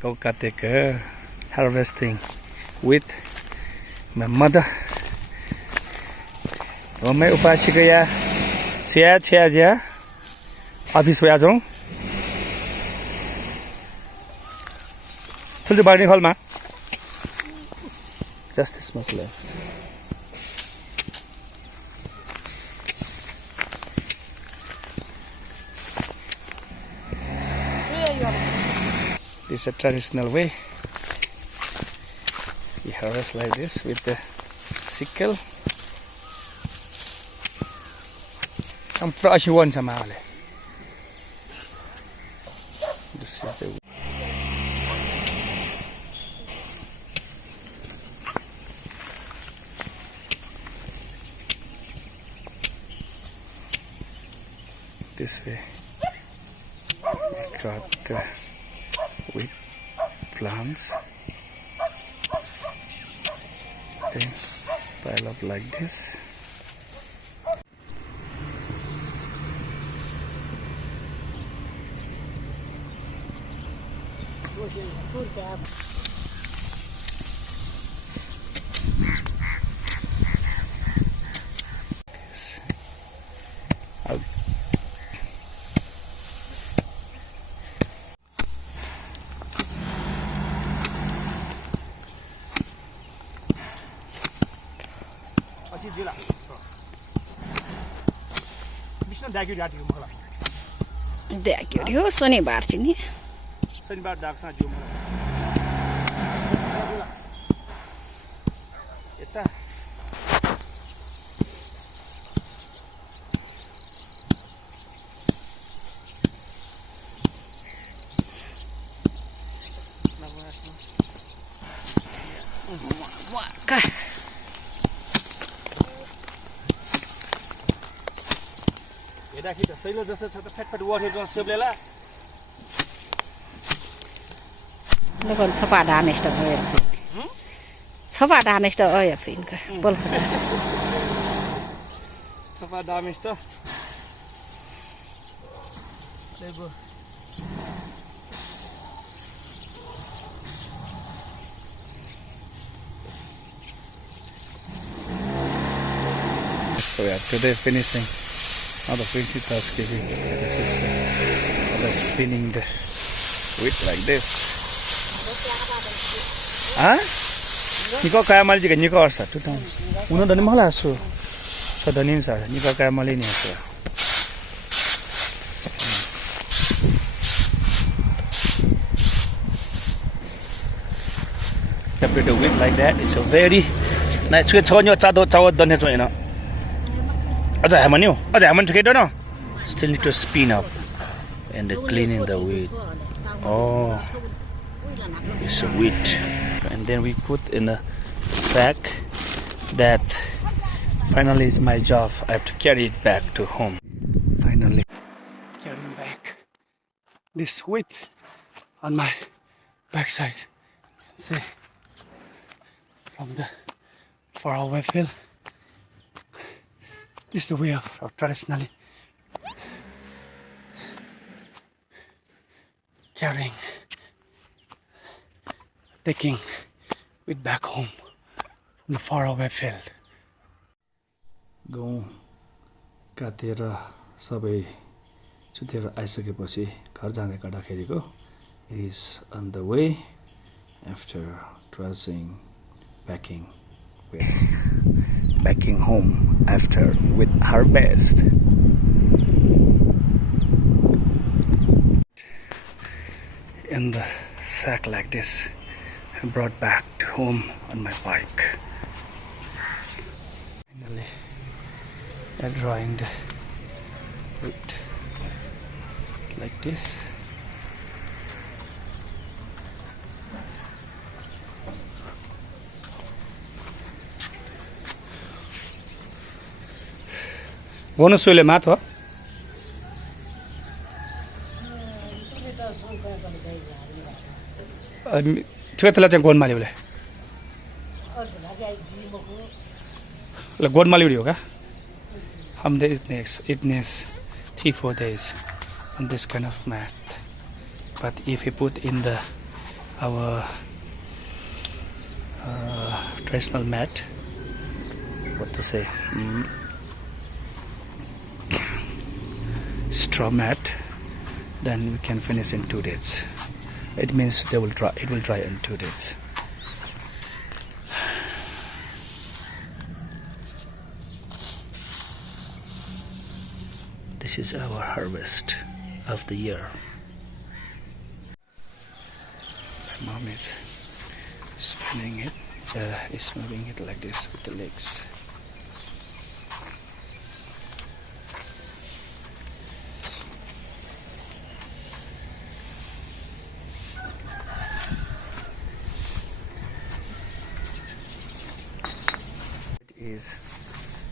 go caretaker harvesting with my mother. Mai upashi kaya chia ja office wa jong thul bani hall ma just this much left. This is a traditional way. We harvest like this with the sickle. I'm trying one sama ale. This is the this way. We got the wheat plants. Then pile up like this. Daguri ho शनिबार चाहिँ नि शनिबार डाक्छ जिउ मलाई यता का हेर्दाखेरि त सैलो जस्तो छ त फ्याटफ्याट वठे जो सेब्लेला Con sapa dame sto oi. Sapa dame sto oi finka. Pol. Sapa dame sto. Lego. So yeah, today finishing. Now the principal is giving. This is spinning the wheat like this. Ah? Niko kaya mali juga niko harus satu tahun. Uno dari mana asu? Sadanin saya. Niko kaya mali ni asu. Tapi the wheat like that is a very nice. Suka cawanya cawat dan itu enak. Aja haman ni, aja haman tu kita no. Still need to spin up and cleaning the wheat. Oh, it's a wheat. And then we put in a sack. That finally is my job. I have to carry it back to home. Finally carrying back this wheat on my backside. See, from the faraway field. This is the way of traditionally carrying, taking it back home from the faraway field. गाउँ काटेर सबै सुतेर आइसकेपछि घर जाने गर्दाखेरिको is on the way after dressing, packing home after with harvest. In the sack like this, I brought back to home on my bike. Finally, I'm drying the wheat like this. Bonus suele mato. Tiba telah cakap mali boleh. Lagu mali boleh, okay? Ham day it needs 3-4 days on this kind of mat. But if you put in the our traditional mat. What to say? Straw mat. Then we can finish in 2 days. It means it will dry in 2 days. This is our harvest of the year. My mom is spinning it, is moving it like this with the legs. It is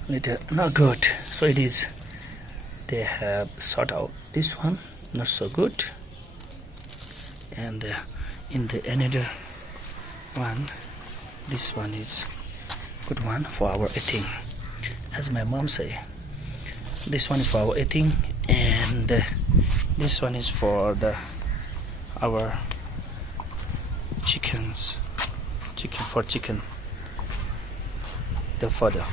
little not good, so it is. They have sort out this one, not so good, and in the another one, this one is good one for our eating. As my mom say, this one is for our eating, and this one is for our chickens. Chicken, the fodder.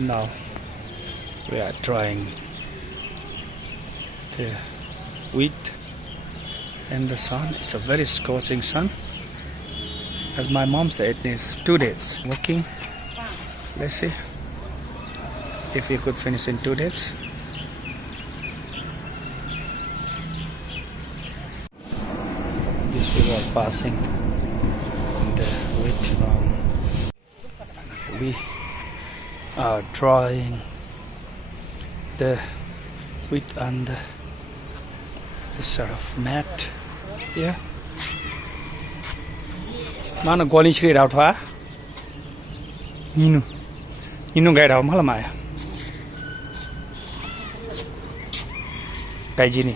Now we are drying the wheat in the sun. It's a very scorching sun. As my mom said, it needs 2 days working. Let's see if we could finish in 2 days. This we are passing the wheat. We are drying the wheat on the sort of mat here. Mana goli shri rao thwa ninu gai rao mala maya kai ji ni